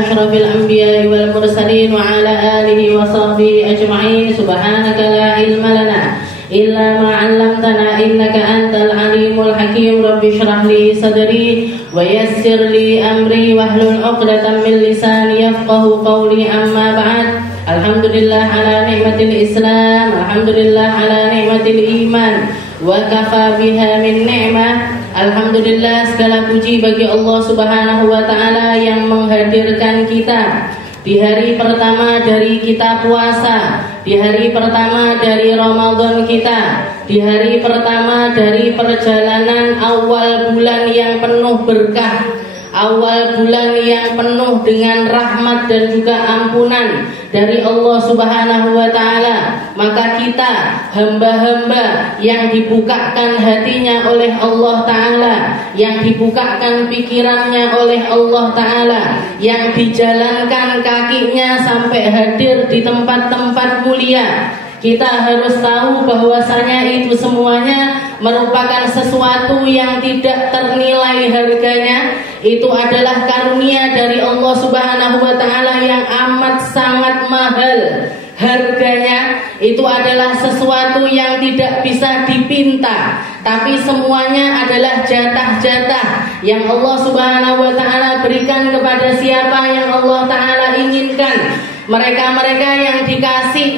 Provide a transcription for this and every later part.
أشرف الأنبياء والمرسلين وعلى آله وصحبه أجمعين. سبحانك لا علم لنا إلا ما علمتنا إنك أنت العليم الحكيم. رب اشرح لي صدري ويسر لي أمري واحلل عقدة من لساني يفقه قولي. أما بعد، الحمد لله على نعمة الإسلام، الحمد لله على نعمة الإيمان, wa kafa biha min ni'mah. Alhamdulillah, segala puji bagi Allah Subhanahu wa taala yang menghadirkan kita di hari pertama dari kita puasa, di hari pertama dari Ramadan kita, di hari pertama dari perjalanan awal bulan yang penuh berkah, awal bulan yang penuh dengan rahmat dan juga ampunan dari Allah Subhanahu wa taala. Maka kita hamba-hamba yang dibukakan hatinya oleh Allah taala, yang dibukakan pikirannya oleh Allah taala, yang dijalankan kakinya sampai hadir di tempat-tempat mulia, kita harus tahu bahwasanya itu semuanya merupakan sesuatu yang tidak ternilai harganya. Itu adalah karunia dari Allah Subhanahu wa taala yang amat sangat mahal harganya. Itu adalah sesuatu yang tidak bisa dipinta, tapi semuanya adalah jatah-jatah yang Allah Subhanahu wa taala berikan kepada siapa yang Allah taala inginkan. Mereka-mereka yang dikasih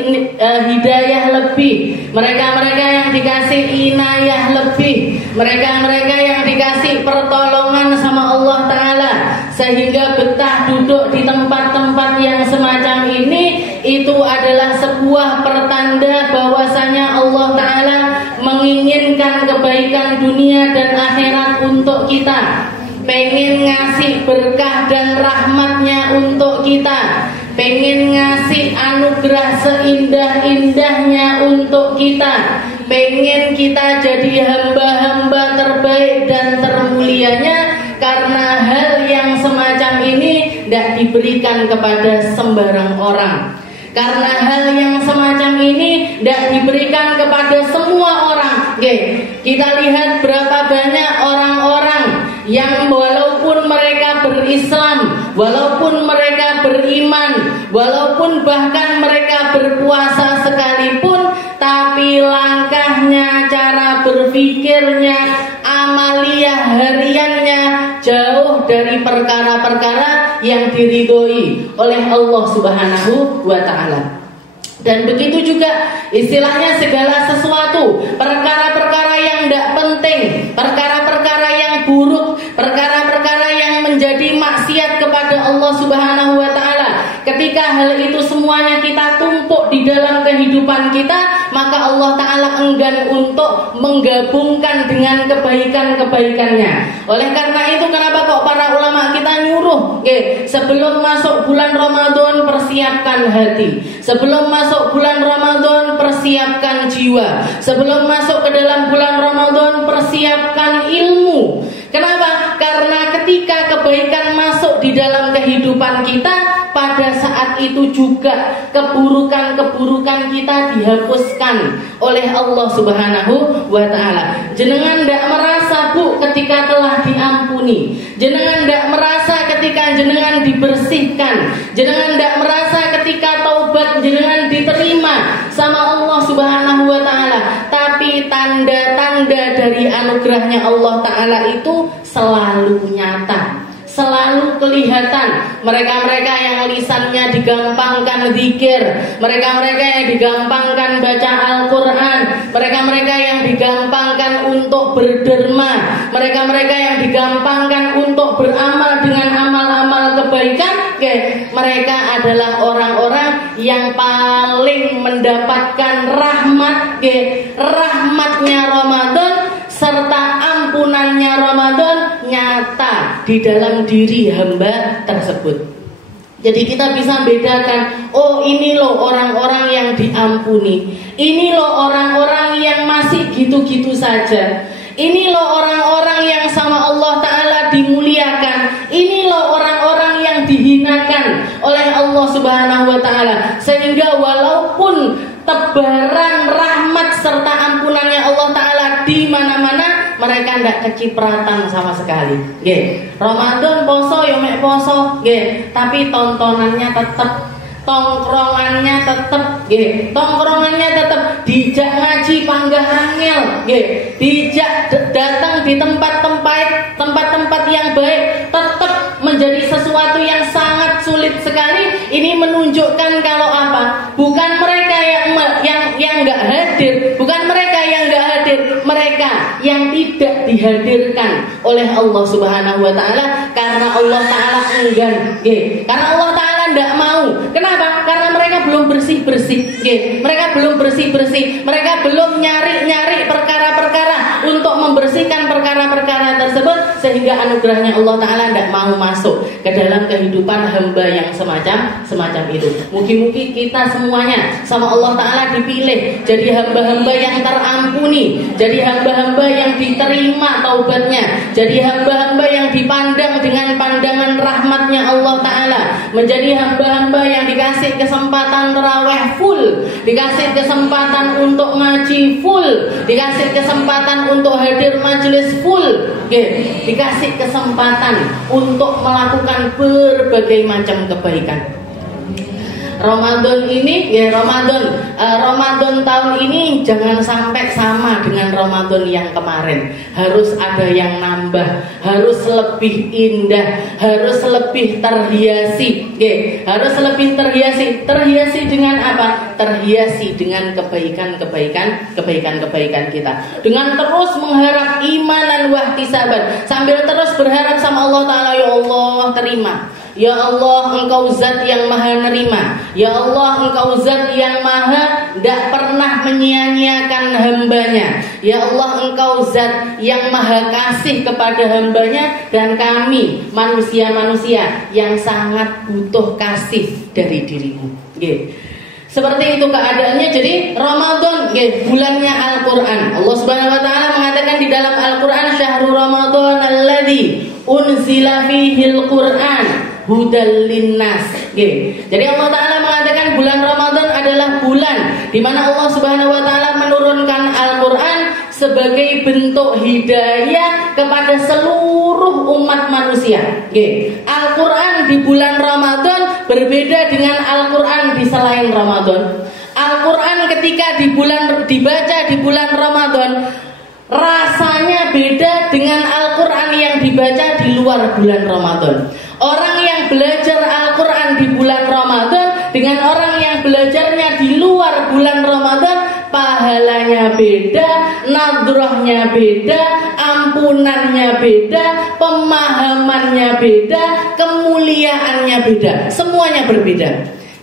hidayah lebih, mereka-mereka yang dikasih inayah lebih, mereka-mereka yang dikasih pertolongan sama Allah Ta'ala, sehingga betah duduk di tempat-tempat yang semacam ini, itu adalah sebuah pertanda bahwasanya Allah Ta'ala menginginkan kebaikan dunia dan akhirat untuk kita, pengen ngasih berkah dan rahmatnya untuk kita, pengen ngasih anugerah seindah-indahnya untuk kita, pengen kita jadi hamba-hamba terbaik dan termulianya. Karena hal yang semacam ini tidak diberikan kepada sembarang orang, karena hal yang semacam ini tidak diberikan kepada semua orang. Kita lihat berapa banyak orang-orang yang walaupun mereka berislam, walaupun mereka beriman, walaupun bahkan mereka berpuasa sekalipun, tapi langkahnya, cara berpikirnya, amaliyah hariannya jauh dari perkara-perkara yang diridhoi oleh Allah Subhanahu wa taala. Dan begitu juga istilahnya segala sesuatu, perkara-perkara yang tidak penting, perkara-perkara yang buruk, perkara-perkara yang menjadi maksiat kepada Allah Subhanahu wa taala. Ketika hal itu semuanya kita tumpuk di dalam kehidupan kita, maka Allah taala enggan untuk menggabungkan dengan kebaikan-kebaikannya. Oleh karena itu, kenapa kok para ulama kita nyuruh, sebelum masuk bulan Ramadan persiapkan hati, sebelum masuk bulan Ramadan persiapkan jiwa, sebelum masuk ke dalam bulan Ramadan persiapkan ilmu. Kenapa? Karena ketika kebaikan masuk di dalam kehidupan kita, pada saat itu juga keburukan-keburukan kita dihapuskan oleh Allah Subhanahu wa taala. Jenengan tidak merasa, Bu, ketika telah diampuni, jenengan tidak merasa ketika jenengan dibersihkan, jenengan tidak merasa ketika taubat jenengan diterima sama Allah Subhanahu wa taala. Tapi tanda-tanda dari anugerahnya Allah taala itu selalu nyata, selalu kelihatan. Mereka-mereka yang lisannya digampangkan zikir, mereka-mereka yang digampangkan baca Al-Quran, mereka-mereka yang digampangkan untuk berderma, mereka-mereka yang digampangkan untuk beramal dengan amal-amal kebaikan, mereka adalah orang-orang yang paling mendapatkan rahmatnya Ramadan serta ampunannya Ramadan nyata di dalam diri hamba tersebut. Jadi kita bisa bedakan, oh ini loh orang-orang yang diampuni, ini loh orang-orang yang masih gitu-gitu saja, ini loh orang-orang yang sama Allah Ta'ala dimuliakan, ini loh orang-orang yang dihinakan oleh Allah Subhanahu wa Ta'ala. Sehingga walaupun tebaran rahmat serta ampunannya Allah Ta'ala di mana-mana, mereka mereka ndak kecipratan sama sekali. Nggih. Ramadan poso yo mek poso, nggih, tapi tontonannya tetap, tongkrongannya tetap, nggih. Tongkrongannya tetap dijak ngaji panggah angel, nggih. Dijak datang di tempat-tempat yang baik, tetap menjadi sesuatu yang sangat sulit sekali. Ini menunjukkan kalau apa? Bukan mereka yang enggak hadir, bukan mereka yang enggak hadir, mereka yang tidak dihadirkan oleh Allah Subhanahu wa taala, karena Allah taala enggan, nggih. Karena Allah taala enggak mau. Kenapa? Karena mereka belum bersih-bersih, nggih. Mereka belum bersih-bersih. Mereka belum nyari-nyari perkara-perkara untuk membersihkan perkara-perkara tersebut, sehingga anugerahnya Allah taala enggak mau masuk ke dalam kehidupan hamba yang semacam itu. Mugi-mugi kita semuanya sama Allah taala dipilih jadi hamba-hamba yang terampuni, jadi hamba-hamba yang diterima taubatnya, jadi hamba-hamba yang dipandang dengan pandangan rahmatnya Allah taala, menjadi hamba-hamba yang dikasih kesempatan tarawih full, dikasih kesempatan untuk ngaji full, dikasih kesempatan untuk hadir majelis full, dikasih kesempatan untuk melakukan berbagai macam kebaikan. Ramadan ini, ya Ramadan tahun ini jangan sampai sama dengan Ramadan yang kemarin. Harus ada yang nambah, harus lebih indah, harus lebih terhiasi, harus lebih terhiasi. Terhiasi dengan apa? Terhiasi dengan kebaikan kita. Dengan terus mengharap imanan wahtisaban, sambil terus berharap sama Allah taala, ya Allah terima. Ya Allah, Engkau zat yang maha nerima. Ya Allah, Engkau zat yang maha tidak pernah menyia-nyiakan hambanya. Ya Allah, Engkau zat yang maha kasih kepada hambanya, dan kami manusia-manusia yang sangat butuh kasih dari dirimu. Seperti itu keadaannya. Jadi Ramadan, bulannya Al-Quran. Allah Subhanahu Wa Taala mengatakan di dalam Al-Quran, Syahrul Ramadan alladzi unzila fihil Quran hudal linnas. Jadi Allah taala mengatakan bulan Ramadan adalah bulan di mana Allah Subhanahu wa taala menurunkan Al-Qur'an sebagai bentuk hidayah kepada seluruh umat manusia. Al-Qur'an di bulan Ramadan berbeda dengan Al-Qur'an di selain Ramadan. Al-Qur'an ketika dibaca di bulan Ramadan rasanya beda dengan Al-Qur'an yang dibaca di luar bulan Ramadan. Orang yang belajar Al-Quran di bulan Ramadan dengan orang yang belajarnya di luar bulan Ramadan, pahalanya beda, nadrohnya beda, ampunannya beda, pemahamannya beda, kemuliaannya beda, semuanya berbeda.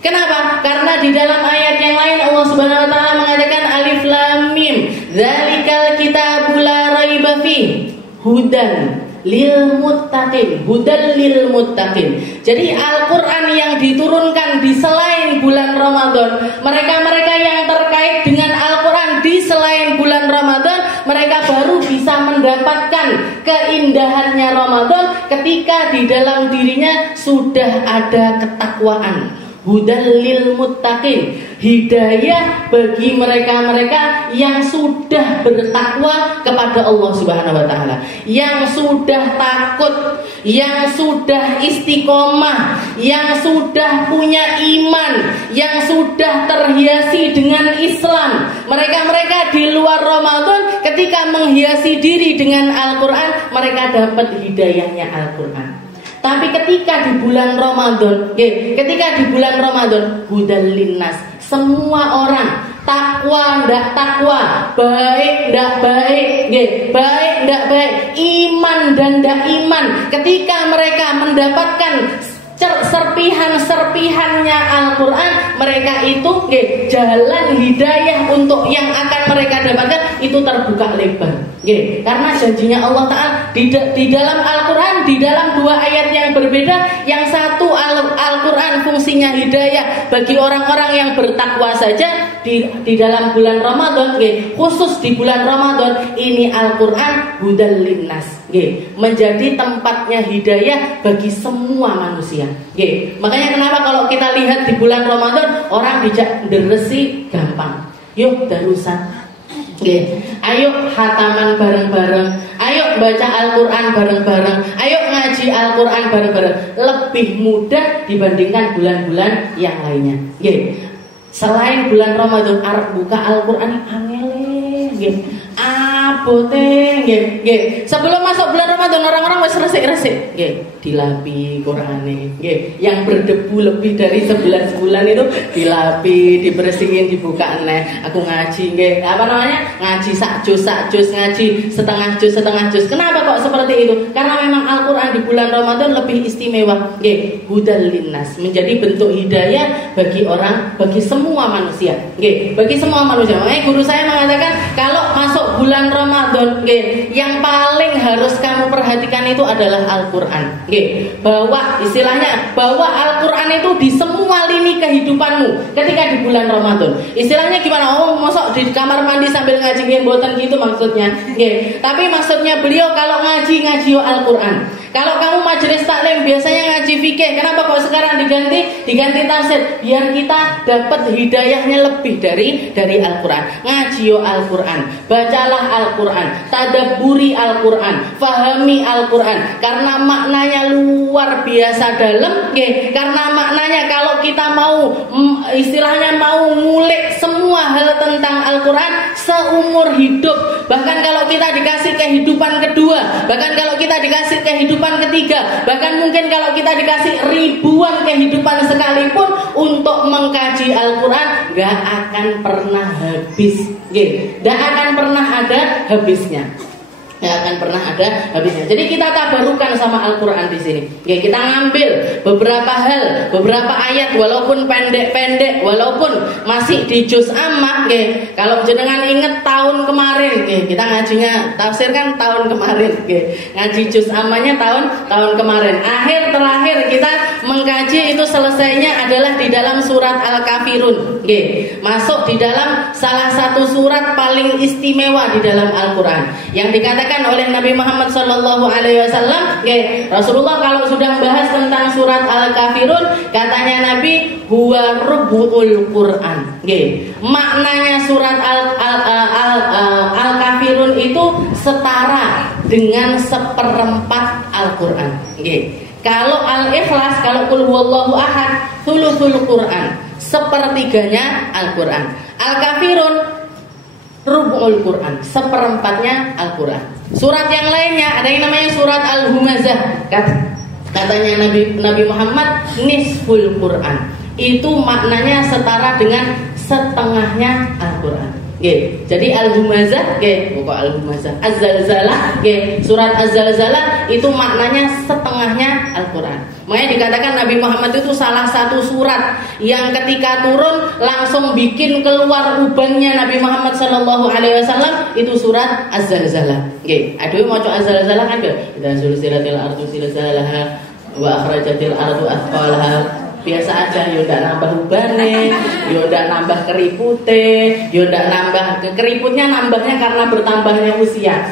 Kenapa? Karena di dalam ayat yang lain Allah Subhanahu wa taala mengatakan alif lam mim, dzalikal kitabul la raiba fi, hudan lil muttaqin, hudal lil muttaqin. Jadi Al-Qur'an yang diturunkan di selain bulan Ramadan, mereka-mereka yang terkait dengan Al-Qur'an di selain bulan Ramadan, mereka baru bisa mendapatkan keindahannya Ramadan ketika di dalam dirinya sudah ada ketakwaan. Hudal lil muttaqin, hidayah bagi mereka-mereka yang sudah bertakwa kepada Allah Subhanahu wa taala, yang sudah takut, yang sudah istiqomah, yang sudah punya iman, yang sudah terhiasi dengan Islam. Mereka-mereka di luar Ramadan ketika menghiasi diri dengan Al-Qur'an, mereka dapat hidayahnya Al-Qur'an. Tapi ketika di bulan Ramadan, hudal linnas, semua orang takwa ndak takwa, baik ndak baik, baik ndak baik, iman dan ndak iman, ketika mereka mendapatkan serpihan-serpihannya Al-Quran, mereka itu jalan hidayah untuk yang akan mereka dapatkan itu terbuka lebar. Karena janjinya Allah Ta'ala di dalam Al-Quran, di dalam dua ayat yang berbeda. Yang satu Al-Quran fungsinya hidayah bagi orang-orang yang bertakwa saja di dalam bulan Ramadan, khusus di bulan Ramadan ini Al-Quran hudal linnas, menjadi tempatnya hidayah bagi semua manusia. Makanya kenapa kalau kita lihat di bulan Ramadan orang dijak deresi gampang, yuk darusan, ayo hataman bareng-bareng, ayo baca Al-Quran bareng-bareng, ayo ngaji Al-Quran bareng-bareng. Lebih mudah dibandingkan bulan-bulan yang lainnya. Selain bulan Ramadan, arep buka Al-Quran angel. Abote, sebelum masuk bulan Ramadan orang-orang wis resik-resik, dilapi Qur'ane, yang berdebu lebih dari 11 bulan itu dilapi, dibersihin, dibuka neh. Aku ngaji, ngaji sak juz, ngaji setengah juz. Kenapa kok seperti itu? Karena memang Al-Quran di bulan Ramadan lebih istimewa, hudal linnas, menjadi bentuk hidayah bagi semua manusia, bagi semua manusia. Makanya guru saya mengatakan kalau masuk bulan Ramadan, yang paling harus kamu perhatikan itu adalah Al-Quran. Bahwa istilahnya bahwa Al-Quran itu di semua lini kehidupanmu ketika di bulan Ramadan. Istilahnya gimana? Mosok di kamar mandi sambil ngaji mboten gitu maksudnya. Tapi maksudnya beliau kalau ngaji Al-Quran. Kalau kamu majelis taklim biasanya ngaji fikih, kenapa kok sekarang diganti tafsir? Biar kita dapat hidayahnya lebih dari Al-Quran. Ngaji Al-Quran, bacalah Al-Quran, tadabburi Al-Quran, fahami Al-Quran, karena maknanya luar biasa dalam. Karena maknanya kalau kita mau istilahnya mau ngulik semua hal tentang Al-Quran seumur hidup, bahkan kalau kita dikasih kehidupan kedua, bahkan kalau kita dikasih kehidupan ketiga, bahkan mungkin kalau kita dikasih ribuan kehidupan sekalipun untuk mengkaji Al-Quran, gak akan pernah habis, gak akan pernah ada habisnya. Jadi kita tabarukan sama Al-Quran di sini. Kita ngambil beberapa hal, beberapa ayat, walaupun pendek-pendek, walaupun masih di juz amma. Kalau jenengan inget tahun kemarin, kita ngajinya tafsir kan tahun kemarin. Ngaji juz ammanya tahun kemarin. Terakhir kita mengkaji itu selesainya adalah di dalam surat Al-Kafirun. Masuk di dalam salah satu surat paling istimewa di dalam Al-Quran, yang dikatakan oleh Nabi Muhammad SAW, Rasulullah kalau sudah bahas tentang surat Al-Kafirun, katanya Nabi huwa rubu'ul Quran. Maknanya surat Al-Kafirun itu setara dengan seperempat Al-Quran. Kalau Al-Ikhlas, kalau Qul huwallahu ahad, thuluthul Quran, sepertiganya Al-Quran. Al-Kafirun rubu'ul Quran, seperempatnya Al-Quran. Surat yang lainnya ada yang namanya surat Al-Humazah. Katanya Nabi Muhammad nisful Quran. Itu maknanya setara dengan setengahnya Al-Quran. Jadi Al-Humazah, Al-Humazah, Az-Zalzalah, surat Az-Zalzalah itu maknanya setengahnya Al-Quran. Makanya dikatakan Nabi Muhammad itu salah satu surat yang ketika turun langsung bikin keluar ubannya Nabi Muhammad SAW, itu surat Az-Zalzalah. Aduh mau coba Az-Zalzalah kan kita sulsilatil ardu silzalaha wa akhrajatil ardu athqalaha. Biasa aja, yo ndak nambah ubane, yo ndak nambah keripute, yo ndak nambah keriputnya, nambahnya karena bertambahnya usia.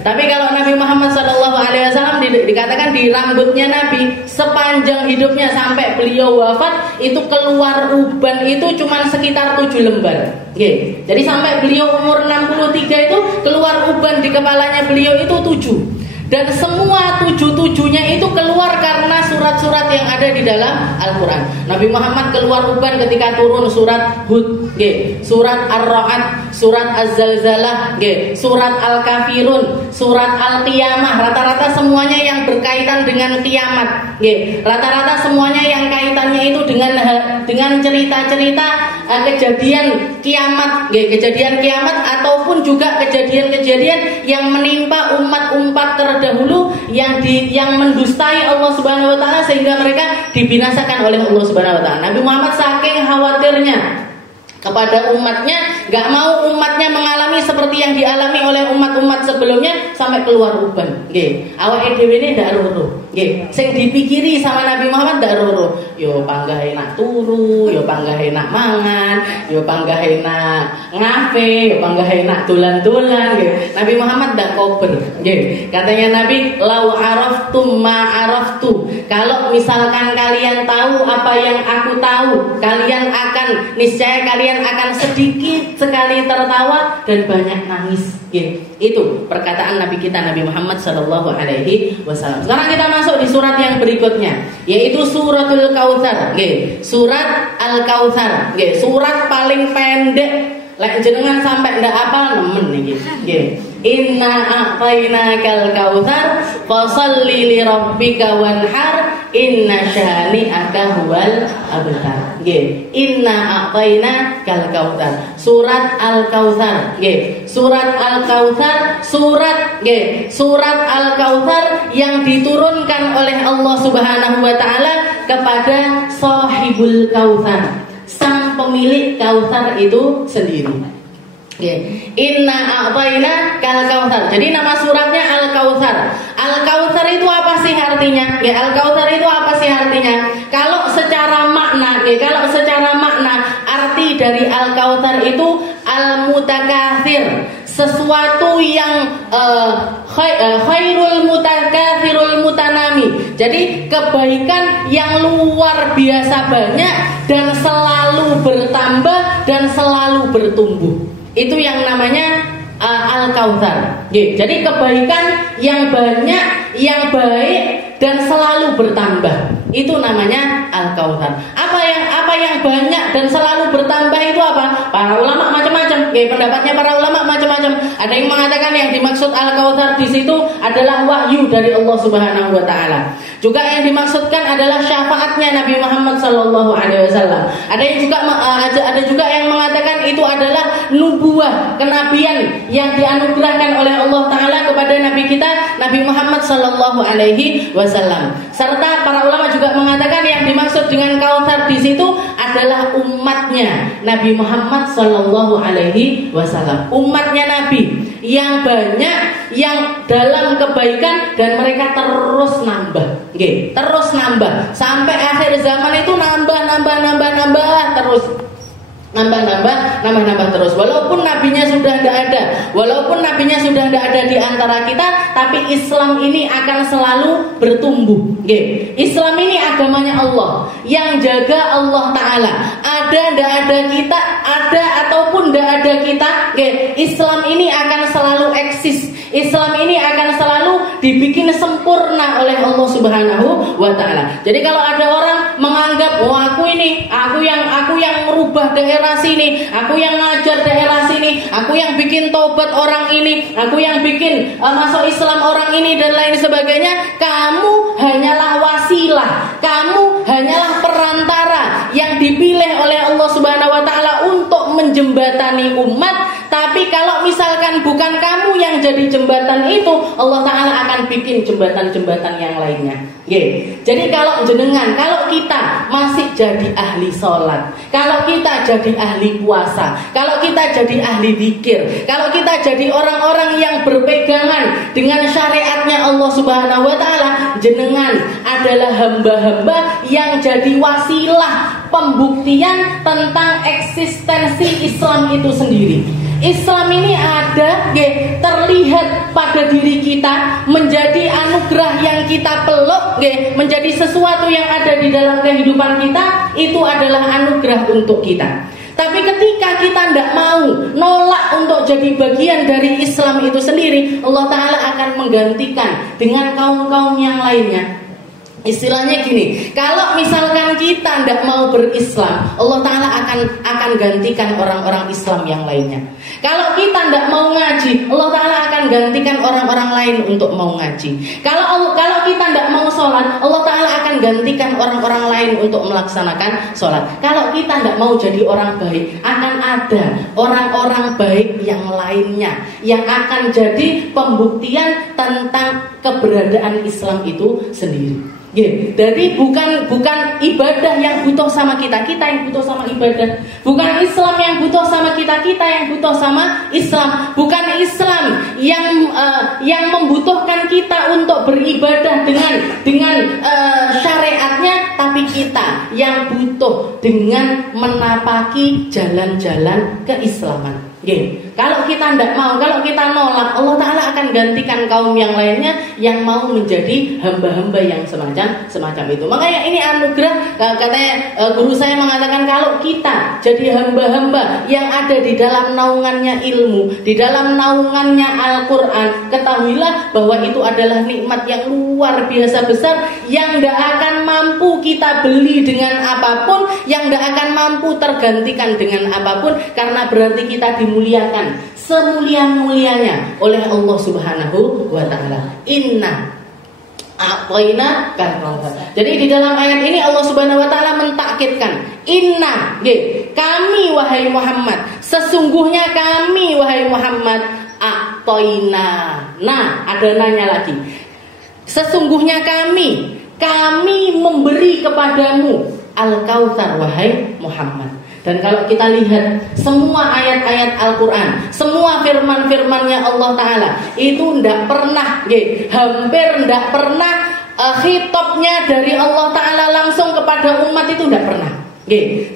Tapi kalau Nabi Muhammad SAW dikatakan di rambutnya Nabi sepanjang hidupnya sampai beliau wafat itu keluar uban itu cuma sekitar 7 lembar. Jadi sampai beliau umur 63 itu keluar uban di kepalanya beliau itu 7. Dan semua 7-7-nya itu keluar karena surat-surat yang ada di dalam Al-Quran. Nabi Muhammad keluar uban ketika turun surat Hud, surat Ar-Ra'd, surat Az-Zalzalah, surat Al-Kafirun, surat Al-Qiyamah. Rata-rata semuanya yang berkaitan dengan kiamat. Rata-rata semuanya yang kaitannya itu dengan cerita-cerita kejadian kiamat, kejadian kiamat ataupun juga kejadian-kejadian yang menimpa umat-umat terdahulu yang mendustai Allah Subhanahu wa taala sehingga mereka dibinasakan oleh Allah Subhanahu wa taala. Nabi Muhammad saking khawatirnya kepada umatnya, gak mau umatnya mengalami seperti yang dialami oleh umat-umat sebelumnya sampai keluar uban. Awake dhewe ne ndak roh. Sing dipikiri sama Nabi Muhammad ndak roh. Yo panggah enak turu, yo panggah enak mangan, yo panggah enak ngafe, yo panggah enak dolan-dolan. Nabi Muhammad ndak kober. Katanya Nabi, lau araftum ma araftu. Kalau misalkan kalian tahu apa yang aku tahu, niscaya kalian akan sedikit sekali tertawa dan banyak nangis. Itu perkataan Nabi kita Nabi Muhammad sallallahu alaihi wasallam. Sekarang kita masuk di surat yang berikutnya, yaitu suratul Kautsar. Surat Al-Kautsar. Surat paling pendek. Lek jenengan sampai ndak apal nemen niki. Inna a'tainakal kautsar fasholli li rabbika wanhar inna syani'aka huwal abtar. Inna a'tainakal kautsar. Surat Al-Kautsar. Surat Al-Kautsar, surat Al-Kautsar yang diturunkan oleh Allah Subhanahu wa taala kepada Shahibul Kautsar, sang pemilik Kautsar itu sendiri. Inna a'taina kal kautsar. Jadi nama suratnya Al-Kautsar. Al-Kautsar itu apa sih artinya? Al-Kautsar itu apa sih artinya? Kalau secara makna, arti dari Al-Kautsar itu al-mutakatsir, sesuatu yang khairul mutakatsirul mutanami. Jadi kebaikan yang luar biasa banyak dan selalu bertambah dan selalu bertumbuh. Itu yang namanya Al-Kautsar. Jadi kebaikan yang banyak, yang baik dan selalu bertambah. Itu namanya Al-Kautsar. Apa yang banyak dan selalu bertambah itu apa? Para ulama macam-macam. Pendapatnya para ulama macam-macam. Ada yang mengatakan yang dimaksud Al-Kautsar di situ adalah wahyu dari Allah Subhanahu wa taala. Juga yang dimaksudkan adalah syafaatnya Nabi Muhammad sallallahu alaihi wasallam. Ada juga yang mengatakan itu adalah nubuah, kenabian yang dianugerahkan oleh Allah taala kepada nabi kita Nabi Muhammad sallallahu alaihi wasallam. Serta para ulama juga mengatakan yang dimaksud dengan Kautsar di situ adalah umatnya Nabi Muhammad sallallahu alaihi wasallam. Umatnya Nabi yang banyak, yang dalam kebaikan dan mereka terus nambah. Terus nambah sampai akhir zaman itu nambah terus. Nambah terus. Walaupun nabinya sudah tidak ada, di antara kita, tapi Islam ini akan selalu bertumbuh. Islam ini agamanya Allah, yang jaga Allah taala. Ada tidak ada kita, ada ataupun tidak ada kita, Islam ini akan selalu eksis. Islam ini akan selalu dibikin sempurna oleh Allah Subhanahu wa taala. Jadi kalau ada orang menganggap, aku yang merubah daerah sini, aku yang ngajar daerah sini, aku yang bikin tobat orang ini, aku yang bikin masuk Islam orang ini dan lain sebagainya, kamu hanyalah wasilah, kamu hanyalah perantara yang dipilih oleh Allah Subhanahu wa taala untuk menjembatani umat. Tapi kalau misalkan bukan kamu yang jadi jembatan itu, Allah taala akan bikin jembatan-jembatan yang lainnya. Jadi kalau kita masih jadi ahli sholat, kalau kita jadi ahli puasa, kalau kita jadi ahli zikir, kalau kita jadi orang-orang yang berpegangan dengan syariatnya Allah Subhanahu wa taala, jenengan adalah hamba-hamba yang jadi wasilah pembuktian tentang eksistensi Islam itu sendiri. Islam ini ada, terlihat pada diri kita, menjadi anugerah yang kita peluk, menjadi sesuatu yang ada di dalam kehidupan kita, itu adalah anugerah untuk kita. Tapi ketika kita tidak mau nolak untuk jadi bagian dari Islam itu sendiri, Allah Ta'ala akan menggantikan dengan kaum-kaum yang lainnya. Istilahnya gini, kalau misalkan kita tidak mau berislam, Allah Ta'ala akan gantikan orang-orang Islam yang lainnya. Kalau kita tidak mau ngaji, Allah Ta'ala akan gantikan orang-orang lain untuk mau ngaji. Kalau kita tidak mau sholat, Allah Ta'ala akan gantikan orang-orang lain untuk melaksanakan sholat. Kalau kita tidak mau jadi orang baik, akan ada orang-orang baik yang lainnya yang akan jadi pembuktian tentang keberadaan Islam itu sendiri. Jadi bukan ibadah yang butuh sama kita yang butuh sama ibadah. Bukan Islam yang butuh sama kita yang butuh sama Islam. Bukan Islam yang membutuhkan kita untuk beribadah dengan syariatnya, tapi kita yang butuh dengan menapaki jalan-jalan keislaman. Kalau kita tidak mau, kalau kita nolak, Allah Ta'ala akan gantikan kaum yang lainnya yang mau menjadi hamba-hamba yang semacam itu. Makanya ini anugerah. Katanya guru saya mengatakan kalau kita jadi hamba-hamba yang ada di dalam naungannya ilmu, di dalam naungannya Al-Quran, ketahuilah bahwa itu adalah nikmat yang luar biasa besar yang tidak akan mampu kita beli dengan apapun, yang tidak akan mampu tergantikan dengan apapun, karena berarti kita dimuliakan semulia-mulianya oleh Allah Subhanahu wa Ta'ala. Inna a'tayna kal kautsar. Jadi di dalam ayat ini Allah Subhanahu wa Ta'ala mentakkidkan, inna, kami wahai Muhammad, sesungguhnya kami wahai Muhammad, a'tayna. Nah, ada nanya lagi. Sesungguhnya kami memberi kepadamu al-kautsar wahai Muhammad. Dan kalau kita lihat semua ayat-ayat Al-Quran, semua firman-firmannya Allah Ta'ala, itu tidak pernah, hampir tidak pernah khitabnya dari Allah Ta'ala langsung kepada umat, itu tidak pernah.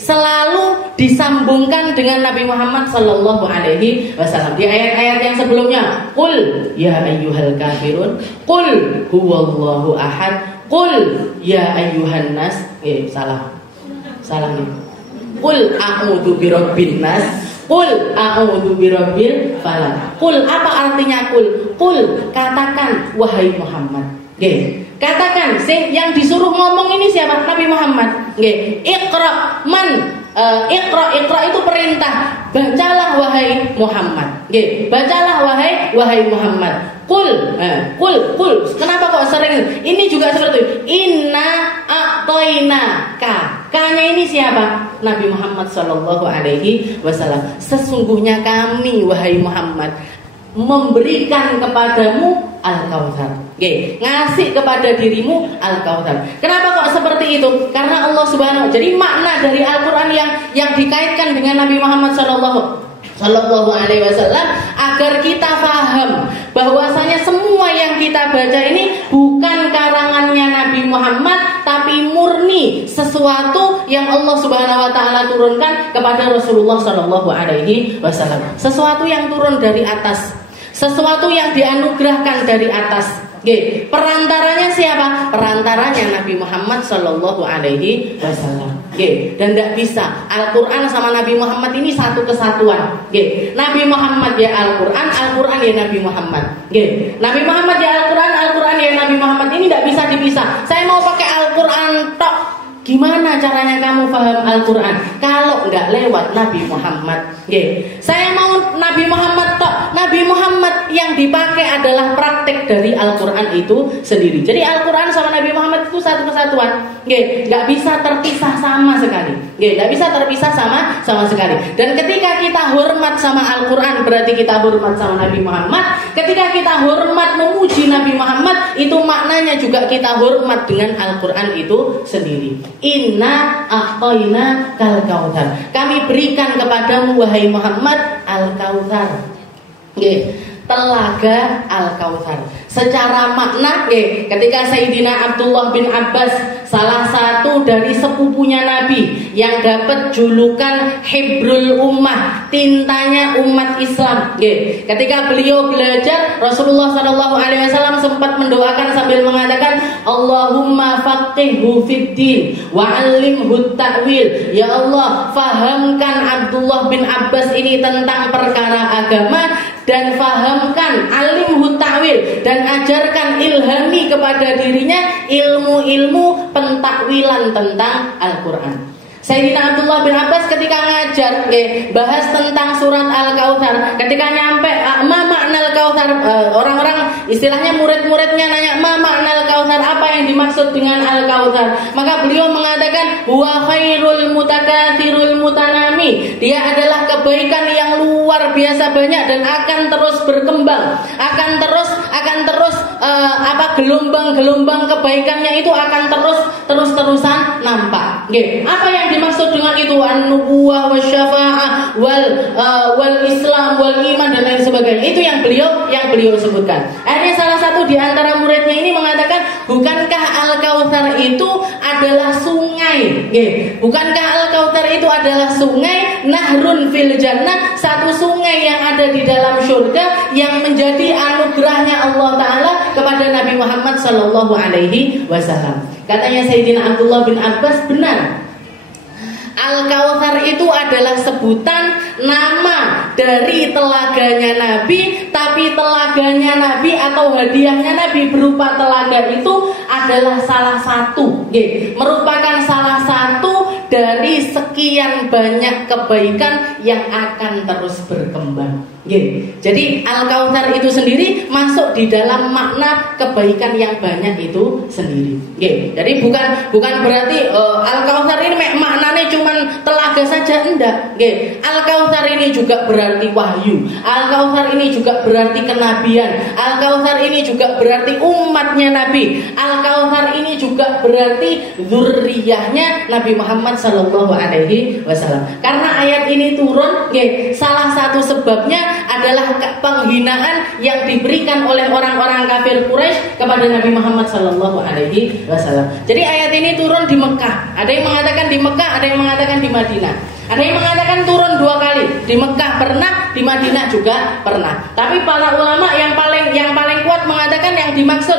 Selalu disambungkan dengan Nabi Muhammad Sallallahu Alaihi Wasallam. Di ayat-ayat yang sebelumnya, Qul ya ayyuhal kafirun, Qul huwallahu ahad, Qul ya ayyuhan nas. Salah nih. Qul a'udzu birabbin nas, Qul a'udzu birabbil falaq. Qul, apa artinya qul? Qul, katakan wahai Muhammad. Katakan, yang disuruh ngomong ini siapa? Nabi Muhammad. Iqra, Iqra itu perintah. Bacalah wahai Muhammad. Bacalah wahai Muhammad. Qul. Kenapa kok sering ini juga seperti itu? Inna a'tayna ka. K-nya ini siapa? Nabi Muhammad Sallallahu Alaihi Wasallam. Sesungguhnya kami wahai Muhammad memberikan kepadamu al-kautsar. Ngasih kepada dirimu al-kautsar. Kenapa kok seperti itu? Karena Allah Subhanahu. Jadi makna dari Al-Qur'an yang dikaitkan dengan Nabi Muhammad Sallallahu Alaihi Wasallam, agar kita paham bahwasanya semua yang kita baca ini bukan karangannya Nabi Muhammad, tapi murni sesuatu yang Allah Subhanahu Wa Taala turunkan kepada Rasulullah Sallallahu Alaihi Wasallam. Sesuatu yang turun dari atas, sesuatu yang dianugerahkan dari atas. Perantaranya siapa? Perantaranya Nabi Muhammad Sallallahu Alaihi Wasallam. Dan tidak bisa Al-Quran sama Nabi Muhammad ini satu kesatuan. Nabi Muhammad ya Al-Quran, Al-Quran ya Nabi Muhammad. Nabi Muhammad ya Al-Quran, Al-Quran ya Nabi Muhammad. Ini tidak bisa dipisah. Saya mau pakai Al-Quran tok. Gimana caranya kamu paham Al-Quran kalau nggak lewat Nabi Muhammad? Saya mau Nabi Muhammad tok. Nabi Muhammad yang dipakai adalah praktek dari Al-Quran itu sendiri. Jadi Al-Quran sama Nabi Muhammad itu satu kesatuan. Nggak bisa terpisah sama sekali. Nggak bisa terpisah sama sekali. Dan ketika kita hormat sama Al-Quran, berarti kita hormat sama Nabi Muhammad. Ketika kita hormat memuji Nabi Muhammad, itu maknanya juga kita hormat dengan Al-Quran itu sendiri. Inna a'tayna kal kautsar. Kami berikan kepadamu wahai Muhammad al-kautsar. Telaga al-kautsar. Secara makna, ketika Sayyidina Abdullah bin Abbas, salah satu dari sepupunya Nabi yang dapat julukan Hibrul Ummah, tintanya umat Islam. Ketika beliau belajar, Rasulullah SAW sempat mendoakan sambil mengatakan, Allahumma faqihhu fid din wa 'allimhu ta'wil. Ya Allah, fahamkan Abdullah bin Abbas ini tentang perkara agama, dan fahamkan alimhu ta'wil, dan ajarkan, ilhami kepada dirinya ilmu-ilmu pentakwilan tentang Al-Quran. Sayyidina Abdullah bin Abbas ketika ngajar bahas tentang surat Al-Kautsar, ketika nyampe ma maknal kautsar, orang-orang istilahnya murid-muridnya nanya ma maknal kautsar, apa yang dimaksud dengan Al-Kautsar, maka beliau mengatakan huwa khairul mutakatsirul mutanami, dia adalah kebaikan yang luar biasa banyak dan akan terus berkembang, akan terus gelombang-gelombang kebaikannya itu akan terus-terusan nampak. Apa yang dimaksud dengan itu? An-nubuwah wasyafa'ah wal Islam wal iman dan lain sebagainya. Itu yang beliau beliau sebutkan. Akhirnya salah satu di antara muridnya ini mengatakan, bukankah Al-Kautsar itu adalah sungai? Bukankah Al-Kautsar itu adalah sungai, nahrun fil jannah, satu sungai yang ada di dalam surga yang menjadi anugerahnya Allah Ta'ala kepada Nabi Muhammad Sallallahu Alaihi Wasallam. Katanya Sayyidina Abdullah bin Abbas, benar. Al-Kautsar itu adalah sebutan nama dari telaganya Nabi, tapi telaganya Nabi atau hadiahnya Nabi berupa telaga itu adalah salah satu, merupakan salah satu dari sekian banyak kebaikan yang akan terus berkembang. Jadi Al-Kautsar itu sendiri masuk di dalam makna kebaikan yang banyak itu sendiri. Jadi bukan berarti Al-Kautsar ini maknanya cuma telaga saja, enggak. Al-Kautsar ini juga berarti wahyu. Al-Kautsar ini juga berarti kenabian. Al-Kautsar ini juga berarti umatnya Nabi. Al-Kautsar ini juga berarti dzurriyyahnya Nabi Muhammad Sallallahu Alaihi Wasallam. Karena ayat ini turun, salah satu sebabnya adalah penghinaan yang diberikan oleh orang-orang kafir Quraisy kepada Nabi Muhammad Sallallahu Alaihi Wasallam. Jadi ayat ini turun di Mekah. Ada yang mengatakan di Mekah, ada yang mengatakan di Madinah. Ada yang mengatakan turun 2 kali, di Mekah pernah, di Madinah juga pernah. Tapi para ulama yang paling kuat mengatakan yang dimaksud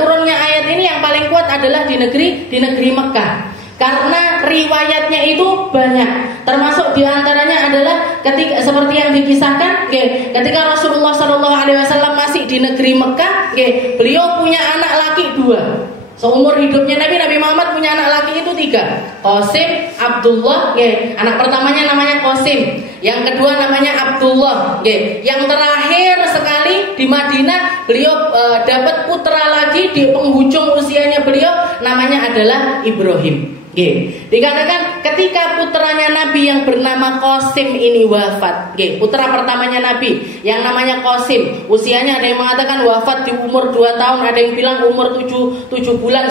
turunnya ayat ini yang paling kuat adalah di negeri Mekah. Karena riwayatnya itu banyak, termasuk diantaranya adalah ketika seperti yang dikisahkan, ketika Rasulullah SAW masih di negeri Mekah, beliau punya anak laki 2. Seumur hidupnya Nabi Muhammad punya anak laki itu 3. Qasim, Abdullah, anak pertamanya namanya Qasim, yang kedua namanya Abdullah, yang terakhir sekali di Madinah beliau dapat putra lagi di penghujung usianya beliau, namanya adalah Ibrahim. Dikatakan ketika putranya Nabi yang bernama Qasim ini wafat, putra pertamanya Nabi yang namanya Qasim, usianya ada yang mengatakan wafat di umur 2 tahun, ada yang bilang umur 7 bulan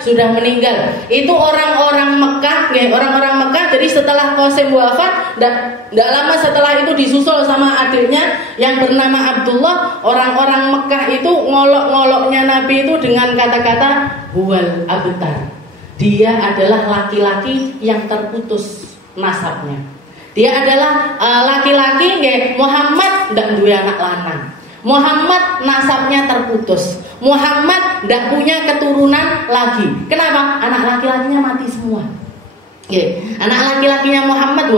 sudah meninggal. Itu orang-orang Mekah, orang-orang Mekah. Jadi setelah Qasim wafat, tidak lama setelah itu disusul sama adiknya yang bernama Abdullah. Orang-orang Mekah itu ngolok-ngoloknya Nabi itu dengan kata-kata huwal abtar. Dia adalah laki-laki yang terputus nasabnya. Dia adalah laki-laki, Muhammad tidak punya anak lanang. Muhammad nasabnya terputus. Muhammad tidak punya keturunan lagi. Kenapa? Anak laki-lakinya mati semua. Anak laki-lakinya Muhammad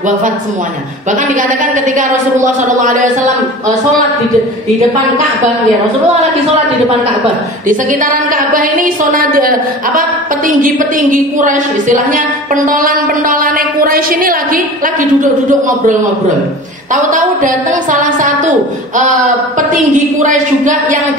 wafat semuanya. Bahkan dikatakan ketika Rasulullah SAW sholat di depan Ka'bah, Rasulullah lagi sholat di depan Ka'bah. Di sekitaran Ka'bah ini petinggi-petinggi Quraisy, istilahnya pentolan-pentolannya Quraisy ini lagi duduk-duduk ngobrol-ngobrol. Tahu-tahu datang salah satu petinggi Quraisy juga yang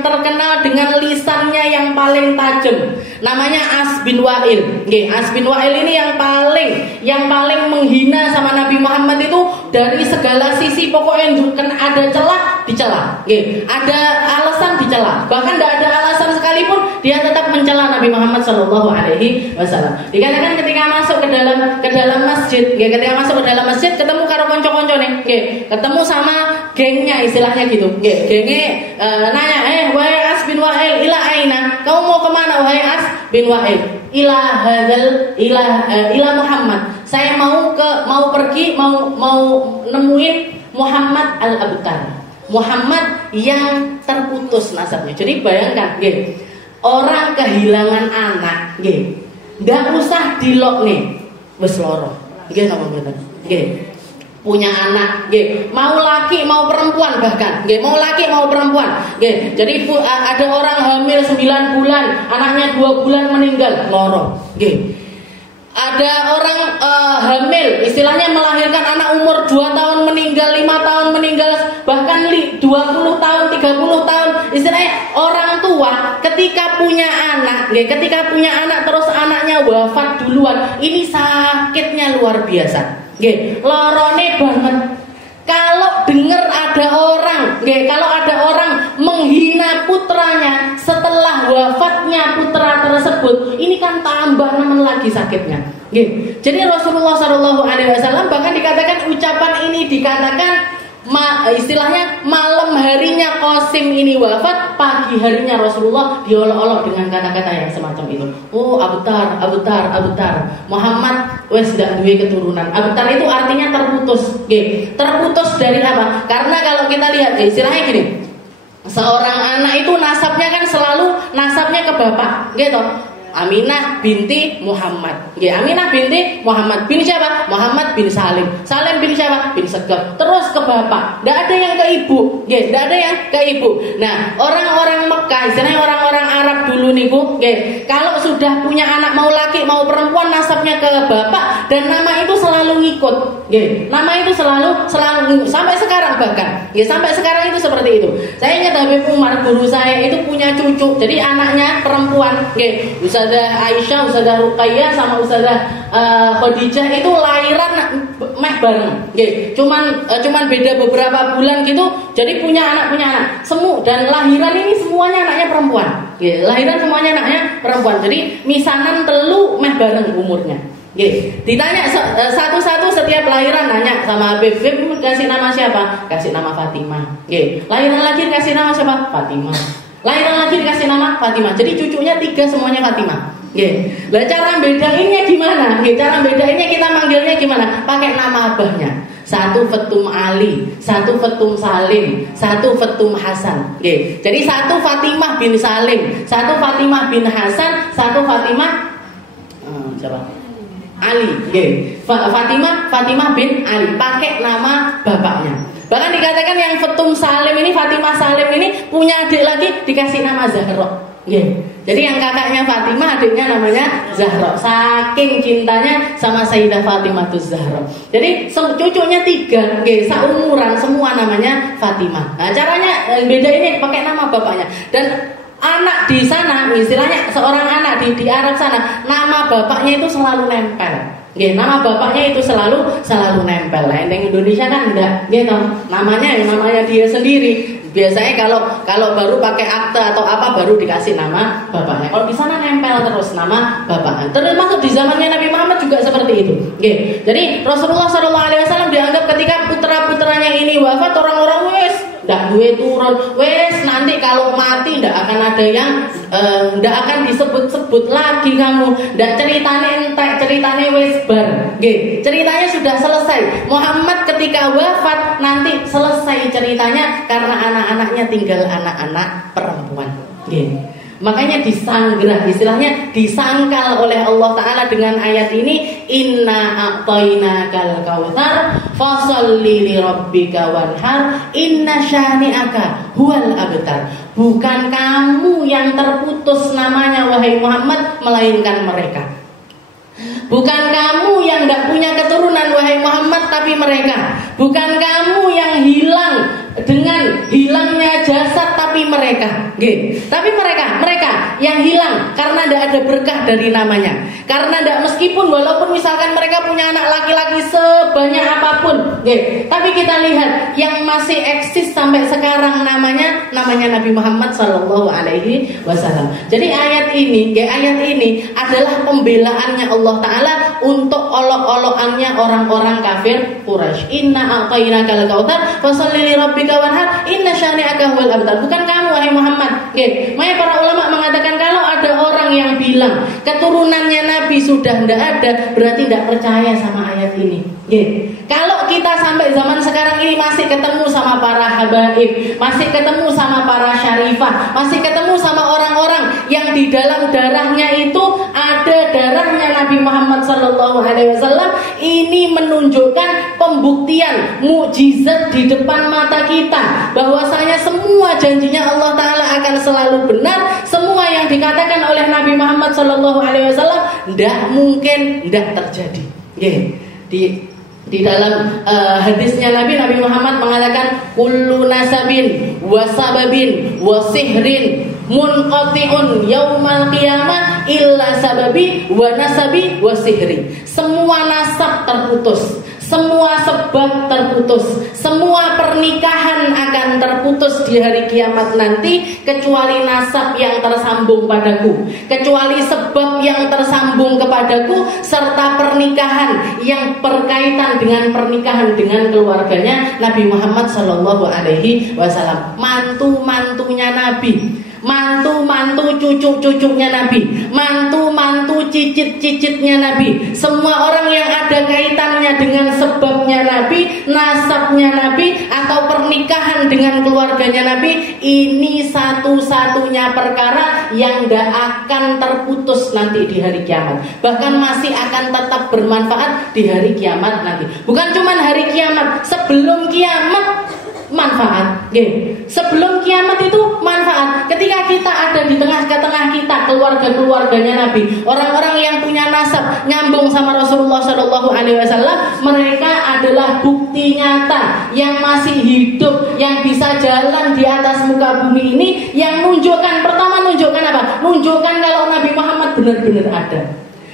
terkenal dengan lisannya yang paling tajam. Namanya As bin Wa'il. As bin Wa'il ini yang paling menghina sama Nabi Muhammad itu dari segala sisi. Pokoknya ada celah dicela, ada alasan dicela. Bahkan tidak ada alasan sekalipun dia tetap mencela Nabi Muhammad Shallallahu Alaihi Wasallam. Dikatakan ketika masuk ke dalam masjid, ketemu karo konco-konco nih. Ketemu sama gengnya, istilahnya gitu. Gengnya nanya, wahai As bin Wa'il, ila aina? Kamu mau kemana wahai As bin Wa'il? Ila Muhammad. Saya mau pergi nemuin Muhammad al-Abtar. Muhammad yang terputus nasabnya. Jadi bayangkan, orang kehilangan anak, nggak usah dilok nih, wes loro, punya anak, mau laki mau perempuan bahkan, mau laki mau perempuan, jadi ada orang hamil 9 bulan, anaknya 2 bulan meninggal, loro, ada orang hamil, istilahnya melahirkan anak umur 2 tahun meninggal, 5 tahun meninggal, bahkan 20 tahun, 30 tahun, istilahnya orang tua ketika punya anak terus anaknya wafat duluan, ini sakitnya luar biasa. Lorone banget. Kalau dengar ada orang menghina putranya setelah wafatnya putra tersebut, ini kan tambah nemen lagi sakitnya. Jadi Rasulullah SAW bahkan dikatakan ucapan ini dikatakan istilahnya malam harinya Qasim ini wafat, pagi harinya Rasulullah diolok-olok dengan kata-kata yang semacam itu. Oh, abtar, Muhammad wes ndak duwe keturunan. Abtar itu artinya terputus. Terputus dari apa? Karena kalau kita lihat istilahnya gini, seorang anak itu nasabnya kan selalu nasabnya ke bapak, gitu. Aminah binti Muhammad. Aminah binti Muhammad. Bin siapa? Muhammad bin Salim. Salim bin siapa? Bin Segaf. Terus ke bapak. Tidak ada yang ke ibu. Tidak ada yang ke ibu. Nah, orang-orang Mekah, istilahnya orang-orang Arab dulu nih Bu, kalau sudah punya anak mau laki mau perempuan nasabnya ke bapak dan nama itu selalu ngikut. Nama itu selalu sampai sekarang bahkan. Sampai sekarang itu seperti itu. Saya ingat Habib Umar, guru saya itu punya cucu. Jadi anaknya perempuan. Ustazah Aisyah, Ustazah Ruqayyah sama Ustazah Khadijah itu lahiran meh bareng. Cuman beda beberapa bulan gitu. Jadi punya anak. Dan lahiran ini semuanya anaknya perempuan. Lahiran semuanya anaknya perempuan. Jadi misanan telu meh bareng umurnya. Ditanya satu-satu setiap lahiran nanya sama Habib, kasih nama siapa? Kasih nama Fatimah. Lahiran lagi kasih nama siapa? Fatimah. Lahiran lagi dikasih nama Fatimah. Jadi cucunya 3 semuanya Fatimah. Lah cara bedainnya gimana? Cara bedainnya kita manggilnya gimana? Pakai nama abahnya. Satu Fatum Ali, satu Fatum Salim, satu Fatum Hasan. Jadi satu Fatimah bin Salim, satu Fatimah bin Hasan, satu Fatimah siapa? Ali. Fatimah bin Ali. Pakai nama bapaknya. Bahkan dikatakan yang Fatum Salim ini, Fatimah Salim ini punya adik lagi dikasih nama Zahra. Jadi yang kakaknya Fatimah, adiknya namanya Zahra. Saking cintanya sama Sayyidah Fatimahuz Zahra. Jadi cucunya 3, seumuran semua namanya Fatimah. Nah, caranya beda ini pakai nama bapaknya. Dan anak di sana, istilahnya seorang anak di Arab sana, nama bapaknya itu selalu nempel. Nama bapaknya itu selalu nempel. Nah, yang Indonesia kan enggak, gitu. Namanya dia sendiri. Biasanya kalau baru pakai akte atau apa baru dikasih nama bapaknya. Kalau di sana nempel terus nama bapaknya. Termasuk di zamannya Nabi Muhammad juga seperti itu. Jadi Rasulullah SAW dianggap ketika putra-putranya ini wafat, orang-orang wes ndak duwe turun, wes nanti kalau mati ndak akan ada yang ndak akan disebut-sebut lagi kamu, ndak ceritane entek, ceritane wes bar. Ceritanya sudah selesai. Muhammad ketika wafat nanti selesai ceritanya karena anak-anaknya tinggal anak-anak perempuan. Makanya disanggrah, istilahnya disangkal oleh Allah Ta'ala dengan ayat ini, inna a'tainakal kautsar fasholli li rabbika wanhar inna syani'aka huwal abtar. Bukan kamu yang terputus namanya wahai Muhammad, melainkan mereka. Bukan kamu yang tidak punya keturunan wahai Muhammad, tapi mereka. Bukan kamu yang hilang dengan hilangnya jasad, tapi mereka. Tapi mereka yang hilang karena tidak ada berkah dari namanya. Karena tidak, meskipun walaupun misalkan mereka punya anak laki-laki sebanyak apapun, tapi kita lihat yang masih eksis sampai sekarang namanya Nabi Muhammad SAW. Jadi ayat ini adalah pembelaannya Allah Ta'ala untuk olok-olokannya orang-orang kafir Quraisy. Inna a'tainakal kautsar fasholli li rabbika wanhar inna syani'aka huwal abtar. Bukan kamu wahai Muhammad. Makanya para ulama mengatakan kalau ada orang yang bilang keturunannya Nabi sudah tidak ada, berarti tidak percaya sama ayat ini. Kalau kita sampai zaman sekarang ini masih ketemu sama para habaib, masih ketemu sama para syarifah, masih ketemu sama orang-orang yang di dalam darahnya itu ada darahnya Nabi Muhammad SAW, ini menunjukkan pembuktian mukjizat di depan mata kita bahwasanya semua janjinya Allah Ta'ala akan selalu benar. Semua yang dikatakan oleh Nabi Muhammad SAW tidak mungkin tidak terjadi. Di dalam hadisnya Nabi Muhammad mengatakan kullu nasabin wa sababin wa sihrin munqati'un yaumal qiyamah illa sababi wa nasabi wa sihri. Semua nasab terputus, Semua sebab terputus, semua pernikahan akan terputus di hari kiamat nanti, kecuali nasab yang tersambung padaku, kecuali sebab yang tersambung kepadaku, serta pernikahan yang berkaitan dengan pernikahan dengan keluarganya Nabi Muhammad Shallallahu Alaihi Wasallam, mantu-mantunya Nabi, mantu-mantu cucu-cucunya Nabi, mantu-mantu cicit-cicitnya Nabi, semua orang yang ada kaitannya dengan sebabnya Nabi, nasabnya Nabi, atau pernikahan dengan keluarganya Nabi, ini satu-satunya perkara yang tidak akan terputus nanti di hari kiamat, bahkan masih akan tetap bermanfaat di hari kiamat nanti. Bukan cuma hari kiamat, sebelum kiamat manfaat. Sebelum kiamat itu manfaat. Ketika kita ada di tengah-tengah kita, keluarga-keluarganya Nabi, orang-orang yang punya nasab nyambung sama Rasulullah Shallallahu Alaihi Wasallam, mereka adalah bukti nyata yang masih hidup, yang bisa jalan di atas muka bumi ini, yang nunjukkan, pertama nunjukkan apa? Nunjukkan kalau Nabi Muhammad benar-benar ada.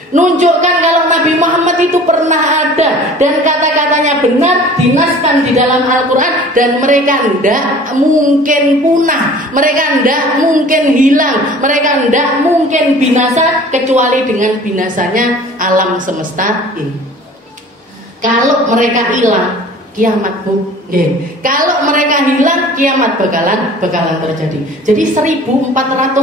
Nunjukkan kalau Nabi Muhammad itu pernah ada dan kata-katanya benar, dinaskan di dalam Al-Quran, dan mereka tidak mungkin punah, mereka tidak mungkin hilang, mereka tidak mungkin binasa kecuali dengan binasanya alam semesta ini. Kalau mereka hilang, kiamat bu. Kalau mereka hilang, kiamat bakalan terjadi. Jadi 1400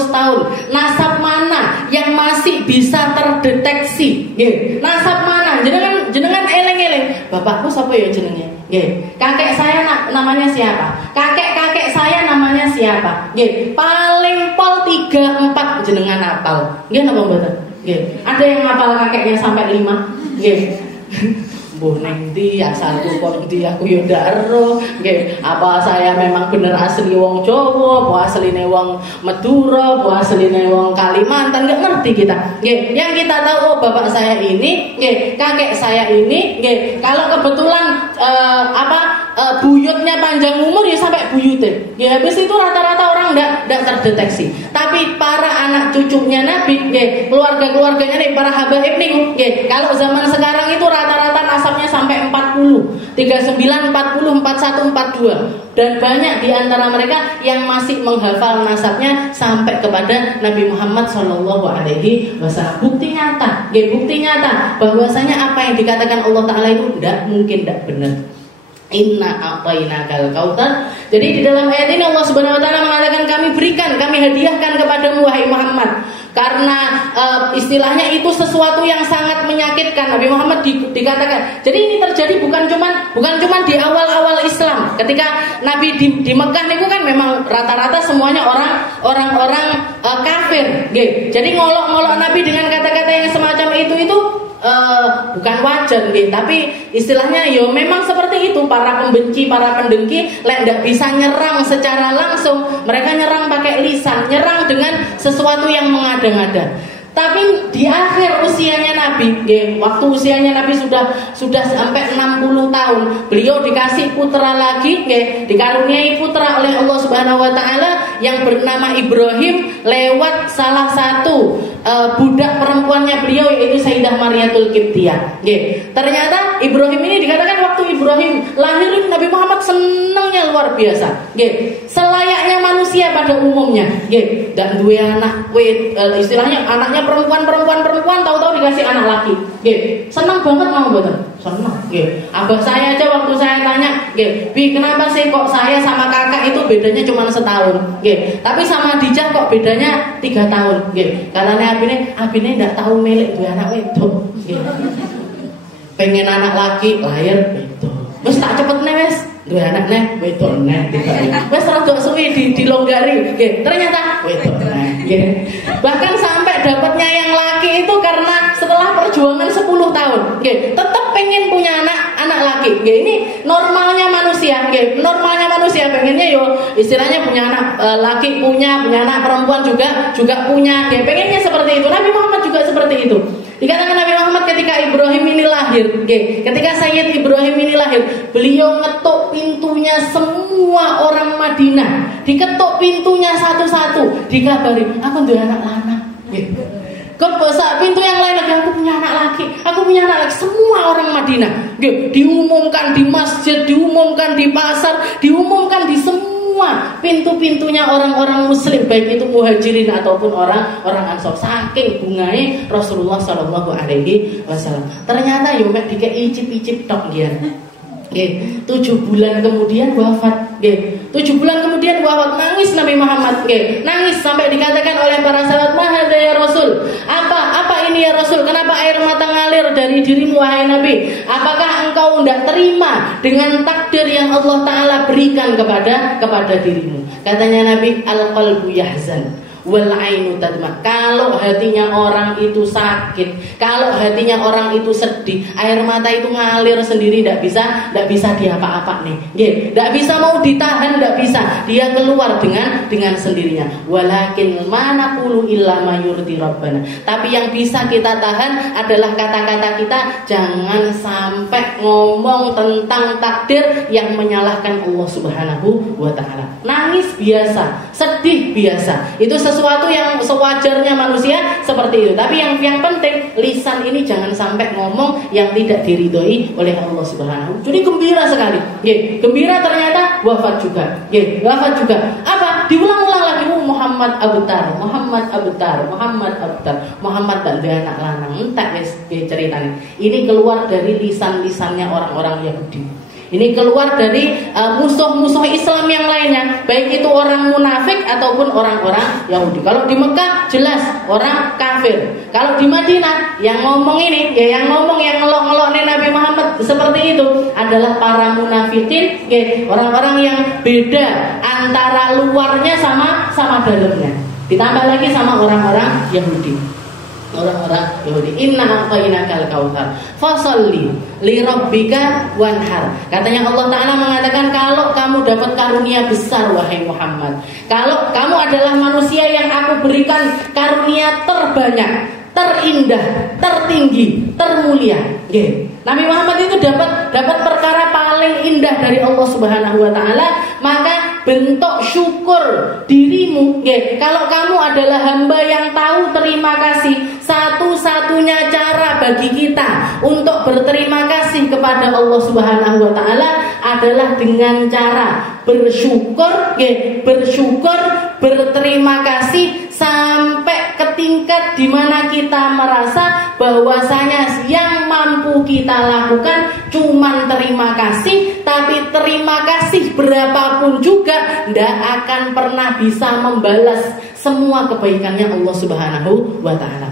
tahun, nasab mana yang masih bisa terdeteksi? Nasab mana? Jenengan eleng-eleng. Bapakku siapa ya jenengnya? Kakek saya namanya siapa? Kakek saya namanya siapa? Paling pol 3-4 jenengan apal. Napa mboten? Ada yang ngapal kakeknya sampai 5? Mbuh ning ndi asalku kok ndi aku yo ndak ero. Nggih, apa saya memang bener asli wong Jawa, apa asline wong Madura, apa asline wong Kalimantan, enggak ngerti kita. Nggih, yang kita tahu, oh bapak saya ini, nggih, kakek saya ini, nggih. Kalau kebetulan buyutnya panjang umur ya sampai buyute. Ya habis itu rata-rata orang enggak terdeteksi. Tapi para anak cucunya Nabi, nggih, keluarga-keluarganya nih, para habaib nih, nggih, kalau zaman sekarang itu rata-rata nasabnya sampai 40, 39, 40, 41, 42, dan banyak di antara mereka yang masih menghafal nasabnya sampai kepada Nabi Muhammad Shallallahu Alaihi Wasallam. Bukti nyata bahwasanya apa yang dikatakan Allah Taala itu tidak mungkin, tidak benar. Inna a'tainakal kautsar. Jadi di dalam ayat ini Allah Subhanahu wa taala mengatakan, kami hadiahkan kepadamu wahai Muhammad. Karena istilahnya itu sesuatu yang sangat menyakitkan. Nabi Muhammad dikatakan. Jadi ini terjadi bukan cuma di awal-awal Islam. Ketika Nabi di Mekah niku kan memang rata-rata semuanya orang-orang kafir. Jadi ngolok-ngolok Nabi dengan kata-kata yang semacam itu bukan wajar, tapi istilahnya yo memang seperti itu. Para pembenci, para pendengki ndak bisa nyerang secara langsung, mereka nyerang pakai lisan, nyerang dengan sesuatu yang mengada-ngada. Tapi di akhir usianya Nabi, waktu usianya Nabi sudah sampai 60 tahun, beliau dikasih putra lagi, dikaruniai putra oleh Allah Subhanahu wa taala yang bernama Ibrahim lewat salah satu budak perempuannya beliau, yaitu Sayyidah Mariyatul Qibtiyah. Ternyata Ibrahim ini dikatakan waktu Ibrahim lahir, Nabi Muhammad senangnya luar biasa. Selayaknya manusia pada umumnya. Dan dua anak, istilahnya anaknya perempuan, tahu-tahu dikasih anak laki. Senang banget, mau betul. Senang. Abah saya aja waktu saya tanya, Bi, kenapa sih kok saya sama kakak itu bedanya cuma setahun? Tapi sama Dijah kok bedanya 3 tahun? Katanya Abine ndak tahu milik dua anak itu. Pengen anak laki lahir itu. Wes tak cepetne wes. Dua anak neh wedok neh. Wes rada suwi dilonggari. Ternyata wedok neh. Bahkan sampai dapatnya yang laki itu karena setelah perjuangan 10 tahun. Tetap pengen punya anak laki. Ini normalnya manusia. Normalnya manusia pengennya yo istilahnya punya anak laki, punya anak perempuan juga punya. Pengennya seperti itu. Nabi Muhammad juga seperti itu. Dikatakan Nabi Muhammad ketika Ibrahim ini lahir, ketika Sayyid Ibrahim ini lahir, beliau ngetuk pintunya semua orang Madinah, diketuk pintunya satu-satu, dikabari, aku duwe anak lanang. ke pintu yang lain lagi, aku punya anak laki, aku punya anak laki. Semua orang Madinah diumumkan di masjid, diumumkan di pasar, diumumkan di semua pintu-pintunya orang-orang muslim, baik itu muhajirin ataupun orang ansor. Saking bunganya Rasulullah Shallallahu Alaihi Wasallam. Ternyata yo mek dikei icip-icip tok nggih. 7 bulan kemudian wafat. 7 bulan kemudian wafat, nangis Nabi Muhammad. Nangis sampai dikatakan oleh para sahabat, "Mahada ya Rasul?" Apa ini ya Rasul? Kenapa air mata ngalir dari dirimu wahai Nabi? Apakah engkau tidak terima dengan takdir yang Allah Ta'ala berikan kepada dirimu? Katanya Nabi, "Al-qalbu yahzan wal ainu tadma." Kalau hatinya orang itu sakit, kalau hatinya orang itu sedih, air mata itu ngalir sendiri, tidak bisa diapa-apa nih. Tidak bisa mau ditahan, tidak bisa. Dia keluar dengan sendirinya. Walakin mana qulu illa ma yurdi rabbana. Tapi yang bisa kita tahan adalah kata-kata kita. Jangan sampai ngomong tentang takdir yang menyalahkan Allah Subhanahu wa Ta'ala. Nangis biasa, sedih biasa. Itu sesuatu yang sewajarnya manusia seperti itu. Tapi yang penting lisan ini jangan sampai ngomong yang tidak diridhoi oleh Allah Subhanahu. Jadi gembira sekali. Gembira ternyata wafat juga. Wafat juga. Apa? Diulang-ulang lagi. Muhammad Abtar, Muhammad Abtar, Muhammad Abtar, Muhammad dan anak lanang. Entek wis ceritanya. Ini keluar dari lisan-lisannya orang-orang Yahudi. Ini keluar dari musuh-musuh Islam yang lainnya, baik itu orang munafik ataupun orang-orang Yahudi. Kalau di Mekah jelas orang kafir. Kalau di Madinah yang ngomong ini, yang ngelok-ngelok Nabi Muhammad seperti itu adalah para munafikin, orang-orang yang beda antara luarnya sama dalamnya. Ditambah lagi sama orang-orang Yahudi. Orang-orang Yahudi, inna a'tainakal kautsar fasholli li rabbika wanhar. Katanya Allah Ta'ala mengatakan, kalau kamu dapat karunia besar wahai Muhammad, kalau kamu adalah manusia yang aku berikan karunia terbanyak, terindah, tertinggi, termulia. Nabi Muhammad itu dapat perkara paling indah dari Allah Subhanahu wa Ta'ala. Maka bentuk syukur dirimu, kalau kamu adalah hamba yang tahu terima kasih, satu-satunya cara bagi kita untuk berterima kasih kepada Allah Subhanahu wa Ta'ala adalah dengan cara bersyukur, berterima kasih sampai ke tingkat di mana kita merasa bahwasanya yang mampu kita lakukan cuman terima kasih, tapi terima kasih berapapun juga tidak akan pernah bisa membalas semua kebaikannya Allah Subhanahu wa Ta'ala.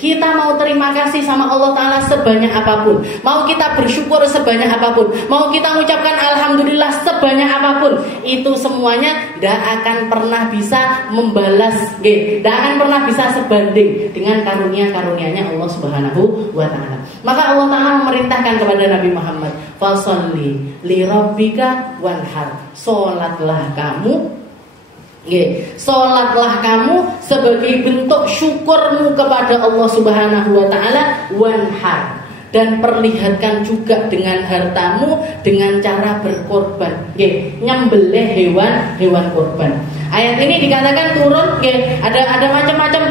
Kita mau terima kasih sama Allah Ta'ala sebanyak apapun, mau kita bersyukur sebanyak apapun, mau kita mengucapkan alhamdulillah sebanyak apapun, itu semuanya tidak akan pernah bisa membalas, tidak akan pernah bisa sebanding dengan karunia-karunia-Nya Allah Subhanahu wa Ta'ala. Maka Allah Ta'ala memerintahkan kepada Nabi Muhammad, fasholli li rabbika wanhar. Salatlah kamu, salatlah kamu sebagai bentuk syukurmu kepada Allah Subhanahu wa Ta'ala, wanhar, dan perlihatkan juga dengan hartamu dengan cara berkorban, nyembelih hewan korban. Ayat ini dikatakan turun, ada macam-macam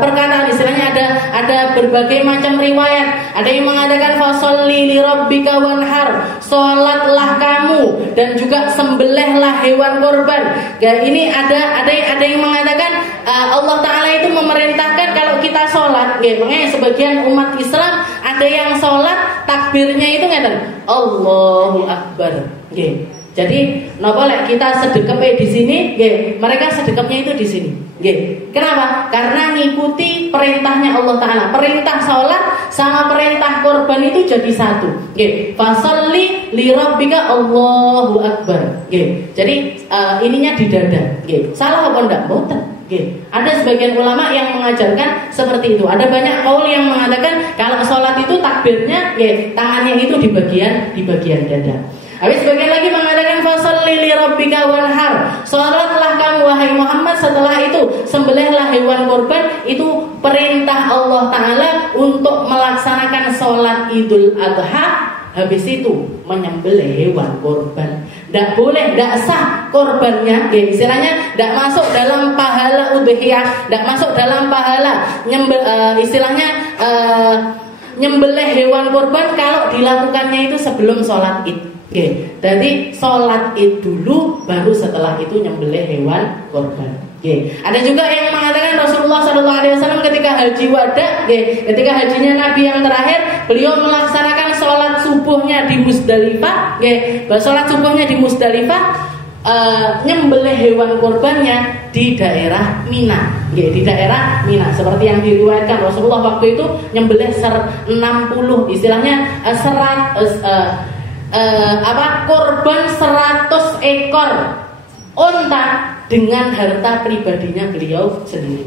perkataan, istilahnya ada berbagai macam riwayat. Ada yang mengatakan fasholli li rabbika wanhar, salatlah kamu dan juga sembelihlah hewan korban. Ini ada yang mengatakan Allah Ta'ala itu memerintahkan kalau kita sholat, makanya sebagian umat Islam ada yang sholat takbirnya itu ngeten, Allahu Akbar. Jadi nopolek kita sedekapnya di sini, mereka sedekapnya itu di sini. Kenapa? Karena ngikuti perintahnya Allah Ta'ala. Perintah sholat sama perintah korban itu jadi satu. Fasholli li rabbika, Allahu Akbar. Jadi ininya di dada. Salah apa enggak? Boten. Ada sebagian ulama yang mengajarkan seperti itu. Ada banyak kaul yang mengatakan kalau sholat itu takbirnya, tangannya itu di bagian dada. Habis sebagian lagi mengatakan fasholli li rabbika wanhar, salatlah kamu wahai Muhammad, setelah itu sembelihlah hewan korban. Itu perintah Allah Ta'ala untuk melaksanakan sholat Idul Adha. Habis itu menyembelih hewan korban. Tidak boleh, tidak sah korbannya. Istilahnya tidak masuk dalam pahala udhiyah, tidak masuk dalam pahala nyembelih hewan kurban kalau dilakukannya itu sebelum sholat id. Jadi sholat id dulu, baru setelah itu nyembelih hewan kurban. Ada juga yang mengatakan Rasulullah SAW ketika haji wada, ketika hajinya Nabi yang terakhir, beliau melaksanakan sholat subuhnya di Musdalifah. Sholat subuhnya di Musdalifah, nyembelih hewan kurbannya di daerah Mina. Di daerah Mina, seperti yang diriwayatkan Rasulullah waktu itu nyembelih 60, istilahnya korban 100 ekor unta dengan harta pribadinya beliau sendiri.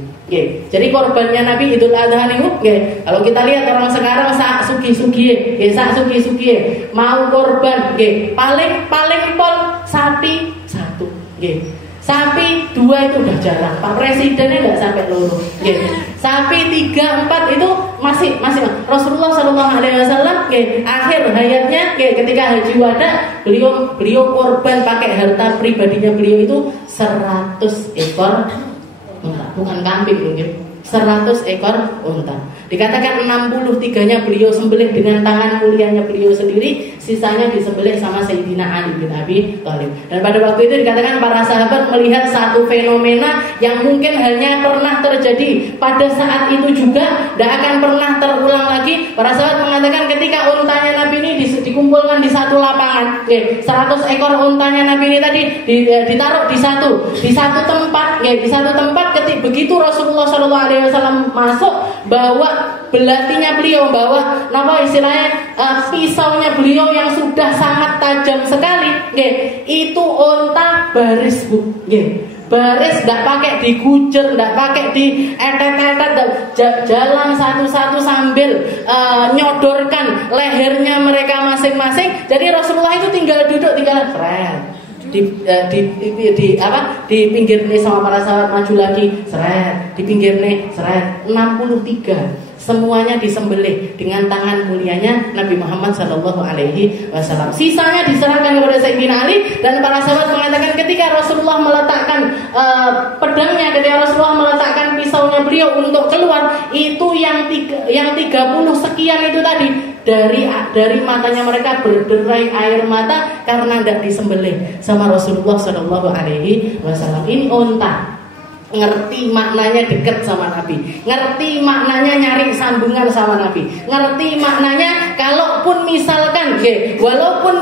Jadi korbannya Nabi Idul Adha niku, kalau kita lihat orang sekarang sak sugi-sugi, mau korban, paling pol sapi 1, sapi 2 itu udah jarang. Pak Presidennya nggak sampai loro. Sapi 3, 4 itu masih. Rasulullah SAW akhir hayatnya, ketika haji wada, beliau korban pakai harta pribadinya beliau itu 100 ekor unta, bukan kambing mungkin. 100 ekor unta. Dikatakan 63-nya beliau sembelih dengan tangan mulianya beliau sendiri, sisanya disembelih sama Sayyidina Ali bin Abi Thalib. Dan pada waktu itu dikatakan para sahabat melihat satu fenomena yang mungkin hanya pernah terjadi pada saat itu juga, tidak akan pernah terulang lagi. Para sahabat mengatakan ketika untanya Nabi ini dikumpulkan di satu lapangan, 100 ekor untanya Nabi ini tadi ditaruh di satu tempat, ketika begitu Rasulullah SAW masuk, bawa belatinya beliau, bawa istilahnya pisaunya beliau yang sudah sangat tajam sekali, itu unta baris, baris, tidak pakai dikujer, tidak pakai dietet-etet, jalan satu-satu sambil nyodorkan lehernya mereka masing-masing. Jadi Rasulullah itu tinggal duduk, tinggal seret. Di pinggir nih sama para sahabat maju lagi, seret, di pinggir nih, seret, 63. Semuanya disembelih dengan tangan mulianya Nabi Muhammad SAW. Sisanya diserahkan kepada Sayyidina Ali. Dan para sahabat mengatakan ketika Rasulullah meletakkan pedangnya, ketika Rasulullah meletakkan pisaunya beliau untuk keluar, itu yang 30 sekian itu tadi, dari matanya mereka berderai air mata karena tidak disembelih sama Rasulullah SAW. Ini unta ngerti maknanya dekat sama Nabi, ngerti maknanya nyari sambungan sama Nabi, ngerti maknanya walaupun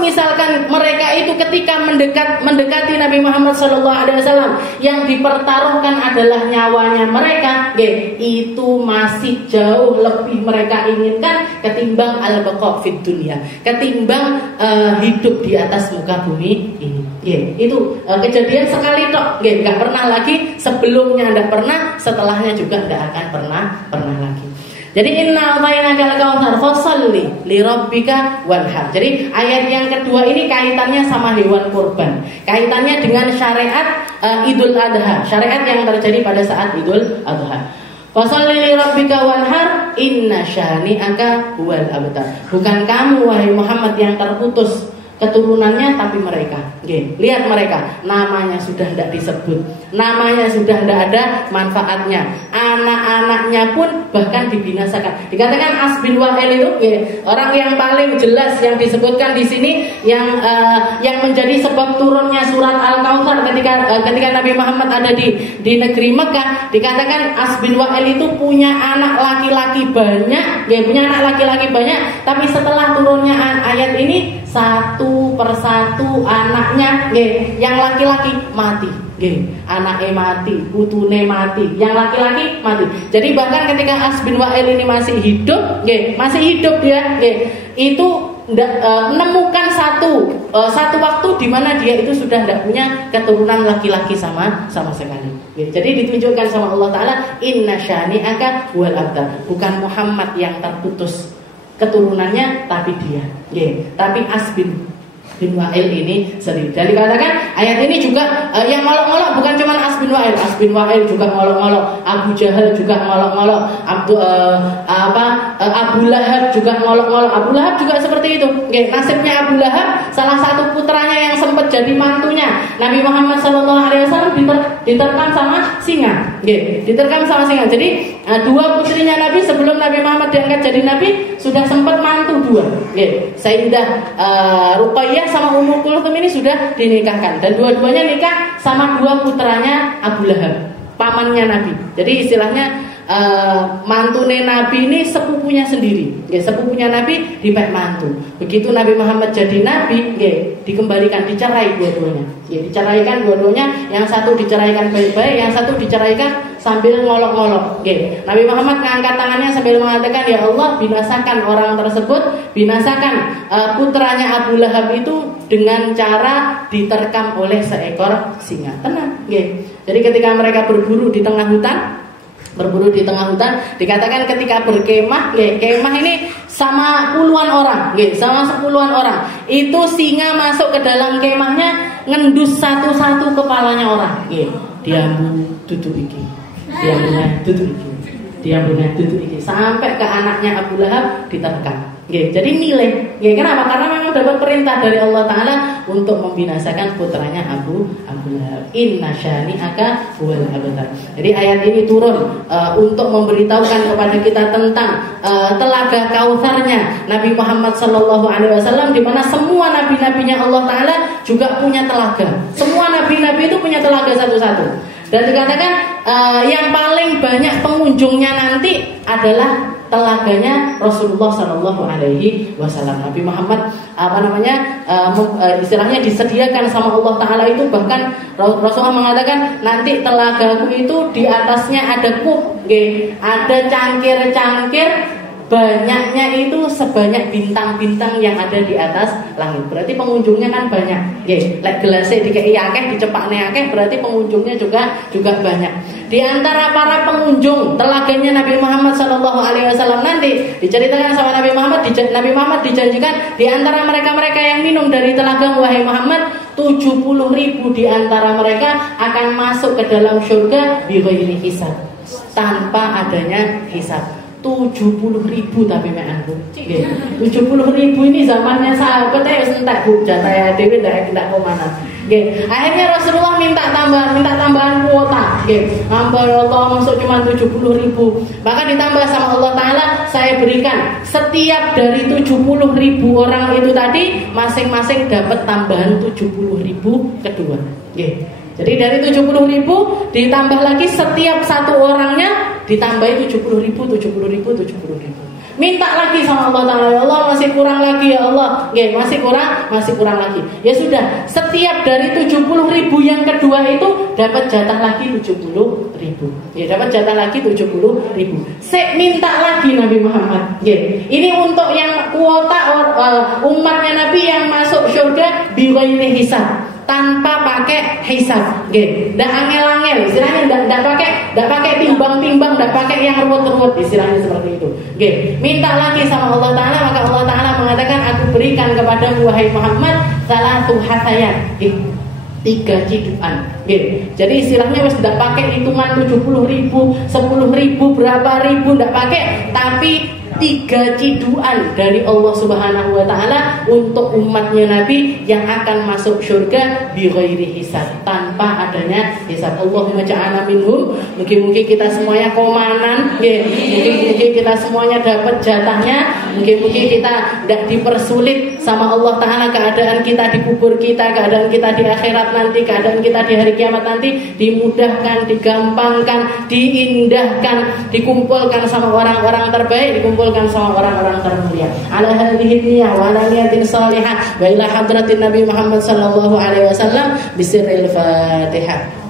misalkan mereka itu ketika mendekati Nabi Muhammad SAW, yang dipertaruhkan adalah nyawanya mereka, itu masih jauh lebih mereka inginkan ketimbang al-baqa fid dunya, ketimbang hidup di atas muka bumi ini. Itu kejadian sekali tok, nggak pernah lagi, sebelumnya tidak pernah, setelahnya juga tidak akan pernah lagi. Jadi inna a'tainakal kautsar fasholli li rabbika wanhar. Jadi ayat yang kedua ini kaitannya sama hewan kurban, kaitannya dengan syariat Idul Adha, syariat yang terjadi pada saat Idul Adha. Fasholli li rabbika wanhar inna syani'aka huwal abtar. Bukan kamu wahai Muhammad yang terputus keturunannya, tapi mereka. Lihat mereka, namanya sudah tidak disebut, namanya sudah tidak ada manfaatnya, anak-anaknya pun bahkan dibinasakan. Dikatakan As bin Wa'il itu orang yang paling jelas yang disebutkan di sini, yang menjadi sebab turunnya surat Al-Kautsar ketika Nabi Muhammad ada di negeri Mekah. Dikatakan As bin Wa'il itu punya anak laki-laki banyak, tapi setelah turunnya ayat ini, satu persatu anaknya yang laki-laki mati, anaknya mati, putune mati, yang laki-laki mati. Jadi bahkan ketika As bin Wa'il ini masih hidup dia, itu menemukan satu waktu di mana dia itu sudah tidak punya keturunan laki-laki sama sekali. Jadi ditunjukkan sama Allah Ta'ala, inna syani'aka huwal abtar. Bukan Muhammad yang terputus keturunannya, tapi dia, tapi As bin bin Wa'il ini sendiri. Dan dikatakan ayat ini juga yang ngolok-ngolok bukan cuma As bin Wa'il. As bin Wa'il juga ngolok-ngolok, Abu Jahal juga ngolok-ngolok, Abu Lahab juga ngolok-ngolok. Abu Lahab juga seperti itu. Oke, nasibnya Abu Lahab, salah satu putranya yang sempat jadi mantunya Nabi Muhammad SAW diterkam sama singa. Oke, diterkam sama singa. Jadi dua putrinya Nabi sebelum Nabi Muhammad diangkat jadi Nabi sudah sempat mantu dua. Oke, Sayyidah Ruqayyah sama Ummu Kulthum ini sudah dinikahkan dan dua-duanya nikah sama dua putranya Abu Lahab, pamannya Nabi. Jadi istilahnya mantune Nabi ini sepupunya sendiri. Sepupunya Nabi dipek mantu. Begitu Nabi Muhammad jadi Nabi, dikembalikan, dicerai dua-duanya. Diceraikan dua-duanya, yang satu diceraikan baik-baik, yang satu diceraikan sambil ngolok-ngolok. Nabi Muhammad mengangkat tangannya sambil mengatakan, ya Allah, binasakan orang tersebut, binasakan putranya Abu Lahab itu dengan cara diterkam oleh seekor singa. Tenang. Jadi ketika mereka berburu di tengah hutan, dikatakan ketika berkemah, kemah ini sama puluhan orang, sama 10-an orang. Itu singa masuk ke dalam kemahnya, ngendus satu-satu kepalanya orang. Diambu duduk iki, diambunya duduk iki, diambunya duduk iki, sampai ke anaknya Abu Lahab diterkam. Jadi milih. Kenapa? Karena memang dapat perintah dari Allah Ta'ala untuk membinasakan putranya Abu Lahab. Inna syani'aka huwal abtar. Jadi ayat ini turun untuk memberitahukan kepada kita tentang telaga Kautsarnya Nabi Muhammad SAW, di mana semua nabi-nabinya Allah Ta'ala juga punya telaga. Semua nabi-nabi itu punya telaga satu-satu. Dan dikatakan yang paling banyak pengunjungnya nanti adalah telaganya Rasulullah SAW. Nabi Muhammad istilahnya disediakan sama Allah Ta'ala itu, bahkan Rasulullah mengatakan nanti telagaku itu di atasnya ada kub, ada cangkir-cangkir, banyaknya itu sebanyak bintang-bintang yang ada di atas langit. Berarti pengunjungnya kan banyak. Lek gelasnya dikei akeh, dicepakne akeh, berarti pengunjungnya juga banyak. Di antara para pengunjung telaganya Nabi Muhammad SAW nanti diceritakan sama Nabi Muhammad dijanjikan di antara mereka-mereka yang minum dari telaga wahai Muhammad, 70.000 di antara mereka akan masuk ke dalam surga bighairi hisab, tanpa adanya hisab. 70.000 tapi mekanku. 70.000 ini zamannya sahabat entek Bu, jatah dhewe ndak kemana. Akhirnya Rasulullah minta tambahan kuota. Nambah Allah masuk cuma 70.000. Maka ditambah sama Allah Ta'ala, saya berikan setiap dari 70.000 orang itu tadi masing-masing dapat tambahan 70.000 kedua. Jadi dari 70.000 ditambah lagi setiap satu orangnya ditambahi 70.000. Minta lagi sama Allah Ta'ala, ya Allah masih kurang lagi ya Allah. Masih kurang lagi. Ya sudah, setiap dari 70.000 yang kedua itu dapat jatah lagi 70.000. Dapat jatah lagi 70.000. Minta lagi Nabi Muhammad. Ini untuk yang kuota umatnya Nabi yang masuk surga bighairi hisab, tanpa pakai hisab, ndak angel-angel, istilahnya ndak pakai timbang-timbang, ndak pakai yang ruwet-ruwet, istilahnya seperti itu. Minta lagi sama Allah Ta'ala, maka Allah Ta'ala mengatakan, aku berikan kepada wahai Muhammad salatu hasayat, 3 cidukan. Jadi istilahnya wis ndak pakai hitungan 70.000, 10.000, berapa ribu, ndak pakai, tapi 3 ciduan dari Allah Subhanahu wa Ta'ala untuk umatnya Nabi yang akan masuk surga bighairi hisab, tanpa adanya hisab. Allahumma ja'alna minhum. Mungkin kita semuanya komanan, mungkin kita semuanya dapat jatahnya, mungkin kita tidak dipersulit sama Allah Ta'ala keadaan kita di kubur kita, keadaan kita di akhirat nanti, keadaan kita di hari kiamat nanti dimudahkan, digampangkan, diindahkan, dikumpulkan sama orang-orang terbaik, dikumpulkan sama orang-orang termulia. Ala hadhihi niyyah wa ala niyatin salihah wa ila hadratin Nabi Muhammad sallallahu alaihi wasallam bisirril Fatihah.